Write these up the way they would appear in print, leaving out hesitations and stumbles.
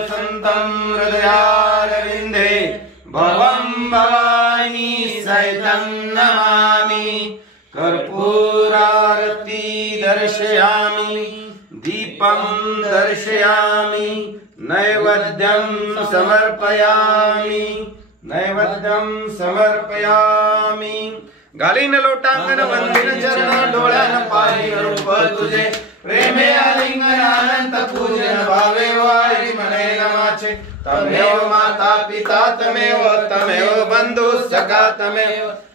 वसन्तं हृदयारविन्दे भवं भवानी सहितं नमामि। कर्पूरारती दर्शयामि दीपं दर्शयामि नैवेद्यं समर्पयामि घालीन लोटांगण वंदिन चरण डोळ्यान पाही रूप तुझे प्रेमे आलिंगन अनंत पूजन भावे वाळी म्हणे नमाचे। तमेव माता पिता तमेव बंधु सखा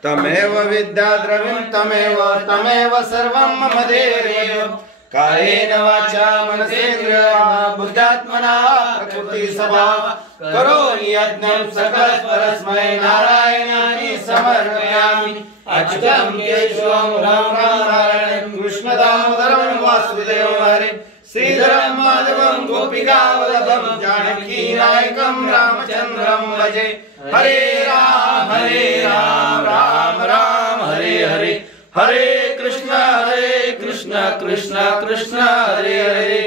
तमेव विद्या द्रविण तमेव सर्वं मम देव। कायेन वाचा मनसेन्द्रिया बुद्ध्यात्मना प्रकृति स्वभाव करोमि यज्ञं सकल परस्मै नारायणानि समर्पयामि। अच्युतं केशवं राम नारायणं कृष्ण दामोदरं वासुदेवं हरे श्रीधरं माधवं गोपिकावल्लभं जानकी नायकं रामचन्द्रं भजे। हरे राम राम राम हरे हरे हरे कृष्ण कृष्ण कृष्ण हरे हरे।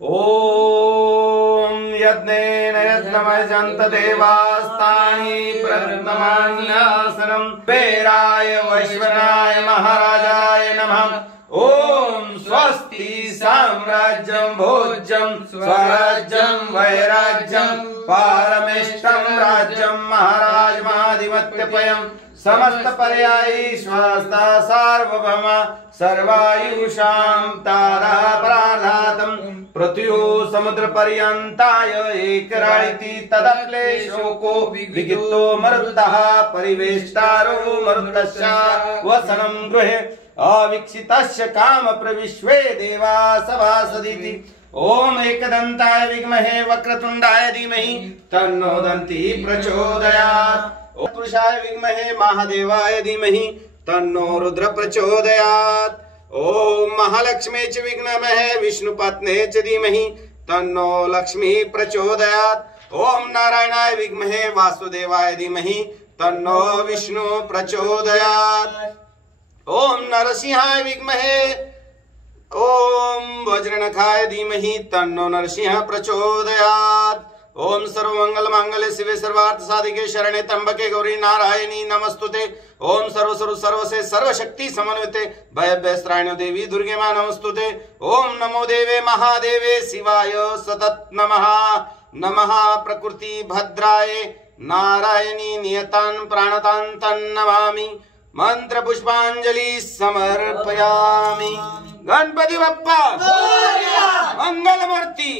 ओम यज्ञेन यज्ञमयजन्त देवास्तानि प्रथमान्यासनं वेराय वैश्वनाय महाराजाय नमः। ओम स्वस्ति साम्राज्यं भोज्यं स्वराज्यं वैराज्यं पारमेष्टं राज्यं महाराज महाधिपत्यपयं समस्त पर्यायी स्वास्ता सार्वभौम सर्वायुषां तारा पराधातं पृथ्व्यो समुद्र पर्यन्ताय एकराळिति तदक्लेशोको विगितो मरुतः परिवेष्टारो मरुतस्य वसनं गृहे अवीक्षितस्य काम प्रविश्वे देवा सभासदिति। ओम एकदन्ताय विद्महे वक्रतुण्डाय धीमहि तन्नो दन्ति प्रचोदयात्। ओम पुरुषाय विद्महे महादेवाय धीमहि तन्नो रुद्र प्रचोदयात्। ओम महालक्ष्मी च विद्महे विष्णुपत्ने च धीमहि तन्नो लक्ष्मी प्रचोदयात्। ओम नारायणाय विद्महे वासुदेवाय धीमहि तन्नो विष्णु प्रचोदयात्। ओम नरसिंहाय विद्महे ओम वज्रनखाय धीमहि तन्नो नरसिंह प्रचोदयात्। ओम सर्वमंगल मांगल्ये शिवे सर्वार्थ साधिके शरणे त्र्यंबके गौरी नारायणी नमस्तुते। ओम सर्व से सर्वशक्ति समन्विते भयभयस्त्राण्यो देवी दुर्गे मां नमस्तुते। ओम नमो देवे महादेवे शिवाय सतत नमः। नमः प्रकृति भद्राय नारायणी नियतान् प्राणतान् तन्नमामि। मंत्र पुष्पांजलि समर्पयामि। गणपति बप्पा मंगलमूर्ति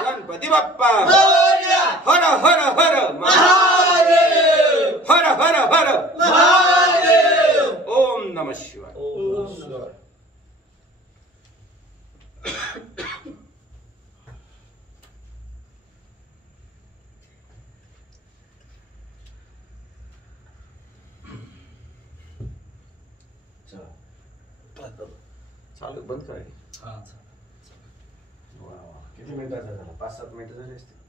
गणपति बप्पा हर हर हर महादेव हर हर हर महादेव। ओम नमः शिवाय। चालू बंद करायची। किती मिनिटाचा झाला? 5-7 मिनिटं झाली असतील।